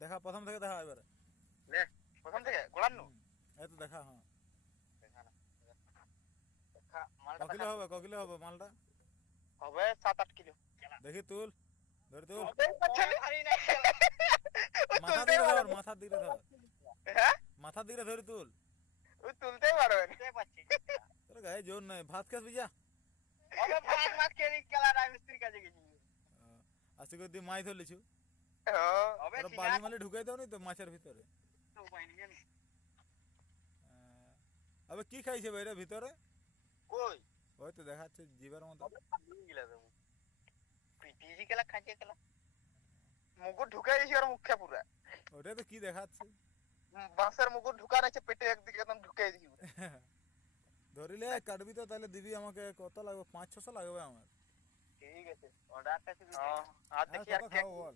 দেখা প্রথম থেকে দেখা এবারে। লে প্রথম থেকে গোড়ানো এই তো দেখা। হ্যাঁ, দেখা না দেখা মালটা ক কিলো দেখা হবে, ক কিলো হবে মালটা? হবে 7-8 কিলো। দেখি তুল, ধরে তুল। মাথার তুলতেই দিকে পারো ধর, মাথার দিকে ধর, হ্যাঁ মাথার দিকে ধরে তুল। ও তুলতেই পারবে পাচ্ছি তোর গায়ে জোর নাই, ভাত খাস যা। ওকে ভাত মাছ খেয়ে গেলা রাজমিস্ত্রির কাছে গেছি আজকে করে দিয়ে মাছ ধরলিছু, হবে ওরা ঠিক বালি আছে মালি ঢুকাই দাও নি তো মাছের ভিতরে। তো উপায় নেই জানি আবে কি খাইছে বাইরে ভিতরে? কই ওই তো দেখাচ্ছে জিবার মতো। হবে খালি গিলা দেবো পিটিজি কেলা খাইছে কেলা মুকুট ঢুকাই দিয়েছি ওর মুখে পুরা ওটাই তো কি দেখাচ্ছে। বাঁশের মুকুট ঢুকানো আছে পেটে একদিকে একদম ঢুকাই দিয়েছি পুরা। ধরিলে কাটবি তো তাহলে দিবি আমাকে। কত লাগবে? 500-600 লাগবে আমার। ঠিক আছে অর্ডারটা শুধু আর আর দেখি কত আর খাবো বল?